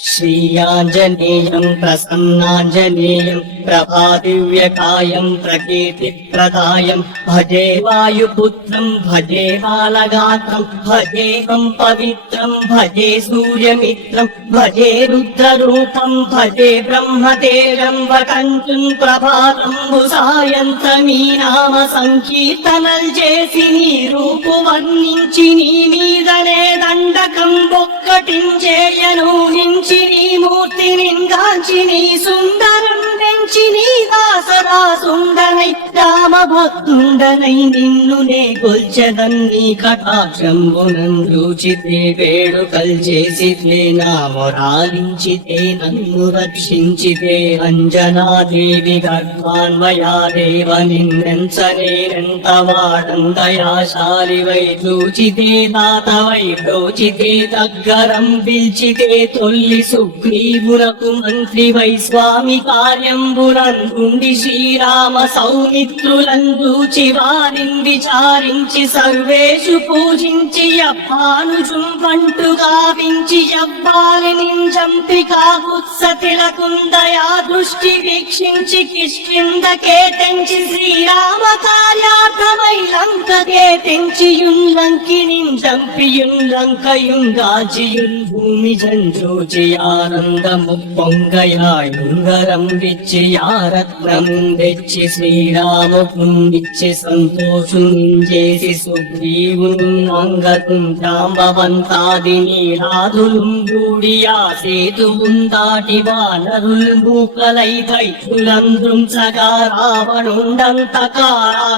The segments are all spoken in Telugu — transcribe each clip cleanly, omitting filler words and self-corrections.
श्रीयाञ्जनेयं प्रसन्नाञ्जनेयं प्रभादिव्यकायं प्रकीर्तिप्रदायं भजे वायुपुत्रं भजे बालगात्रं भजेऽहं पवित्रं भजे सूर्यमित्रं भजे रुद्ररूपं भजे ब्रह्मतेजं वकञ्चुं प्रभातं सायन्तमी नाम సంకీర్తనలు చేసి నీ రూపు వర్ణించి నీ మీదనే దండకం ఒక్కటించేయను హించి నీ మూర్తి నింగాంచి నీ సుందరం పెంచి నీ దాసదాసుండనై రామ భక్తుండనై నిన్ను నే కొల్చెదన్ని కటాక్షంబునందూచితే వేడుకల్ చేసితే నా మొరాలించితే నన్ను రక్షించితే అంజనాదేవి గర్భాన్వయా దేవ నిన్నెంచనేనంత వాడం దయాశాలివై చూచితే దాతవై ప్రోచితే దగ్గరం పిలిచితే తొల్లి సుగ్రీవునకు మంత్రివై స్వామి కార్యంబునందుండి శ్రీరామ సౌమిత్రులందూచి వారిని విచారించి సర్వేషు పూజించి అప్పానుజుం పంటు గావించి అబ్బాలిని చంపి కాకుత్సతిలకుందయా దృష్టి వీక్షించి కిష్కిందకే తెంచి శ్రీరామ కార్యార్థమై లంకకే తెంచియున్ లంకినిన్ చంపియున్ లంకయున్ గాచియున్ భూమి జంజూచి ఆనందము పొంగయాయుంగరం విచ్చి ఆరత్నం తెచ్చి శ్రీరాముకుండిచ్చి సంతోషునించేసి సుగ్రీవును అంగతుం జాంబవంతాది నీరాదులుం గూడియా సేతువుం దాటి వానరుల్ మూకలై దైత్యులందృంచగా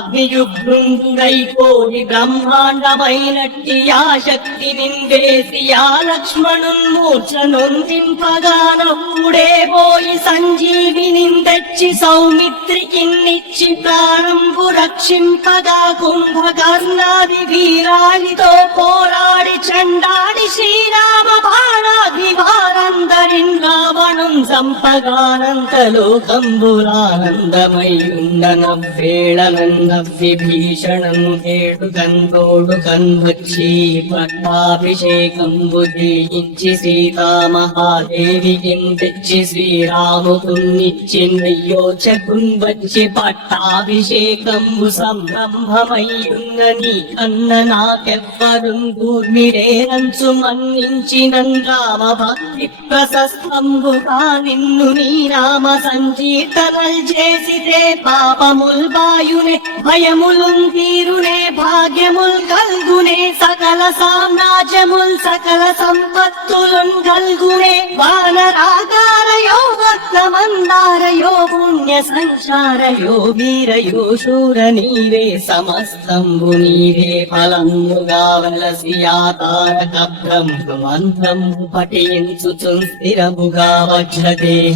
రావణుండంతకారాగ్నియుగ్రుండుడై కోడి బ్రహ్మాండమైనట్టి ఆ శక్తి నిందేసి ఆ లక్ష్మణున్ మూర్ఛనొందింపగానప్పుడే పోయి సంజీవిని తెచ్చి సౌమిత్రికిన్నిచ్చి ప్రాణంబు రక్షింపగా కుంభకర్ణాది వీరాలితో పోరాడి చండాడి శ్రీరామ బాణాది వారందరిన్ రావణం సంపగానంతలోకంబురానందమై ఉండనవ్వేళనన్నవ్వి భీషణం ఏడు కందోడు కన్వచ్చి పట్టాభిషేకంబు చేయించి సీతామహాదేవికి తెచ్చి శ్రీరాముకున్నిచ్చి నయ్యోచకున్ వచ్చి పట్టాభిషేకంబు సంరంభమై ఉన్నని అన్న నాకెవ్వరు కూర్మిరేనంచు మన్నించినన్ రామ భక్తి ప్రశస్తంబుగా నిన్ను నీ నామ సంకీర్తనల్ చేసితే పాపముల్ బాయునే భయములున్ తీరునే భాగ్యముల్ కల్గునే సకల సామ్రాజ్యముల్ సకల సంపత్తులున్ కల్గునే వానరాకారయో భక్తమందారయో పుణ్య సంచారయో వీరయో శూర నీవే సమస్తంబు నీవే ఫలముగా వలసి ఆతారక బ్రహ్మ మంత్రంబు పఠించుచున్ స్థిరముగా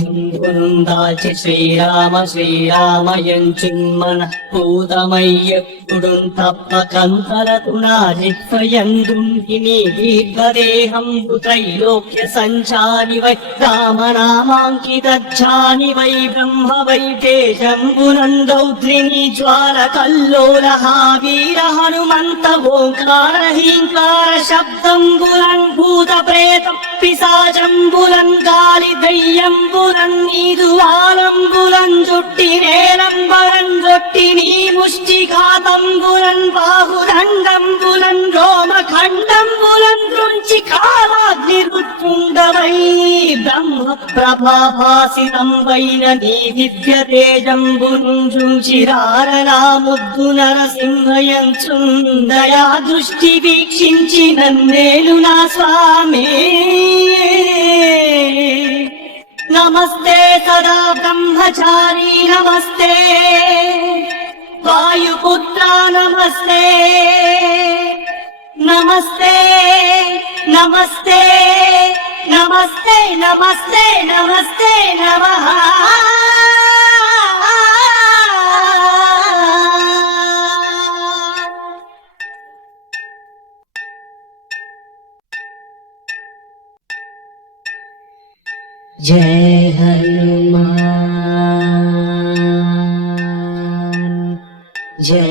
వజ్రదేహంబునుందాచి శ్రీరామ శ్రీరామయంచున్మన పూతమయ్యప్పుడున్ తప్పకంతరతునా జిత్వయందుంటిని దీర్ఘదేహంబు త్రైలోక్య సంచారి వై రామనామాంకితాని వై బ్రహ్మ వై తేజంబునందౌద్రిని జ్వాల కల్లోల వీర హనుమంత ఓంకార హీంకార శబ్దంబులన్ భూత ప్రేత పిశాచంబులన్ గాలి దయ్యంబులన్ నీదు ఆలంబులన్ జుట్టి నేలంబరన్ జొట్టి నీ ముష్టిఘాతంబులన్ బాహుదండంబులన్ రోమఖండంబులన్ దృంచి కాలాగ్ని రుత్తుండవై బ్రహ్మ ప్రభాభాసితం వైన నీ దివ్య తేజంబునుంజుంచిరారనా ముద్దు నరసింహయంచుందయా దృష్టి వీక్షించి నన్నేలు నా స్వామి నమస్తే సదా బ్రహ్మచారి నమస్తే వాయుపుత్ర నమస్తే నమస్తే నమస్తే నమస్తే నమస్తే నమస్తే నమః जय हनुमान जय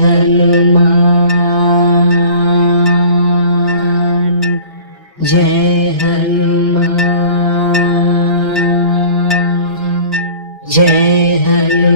हनुमान। जय हनुमान। జయ హరి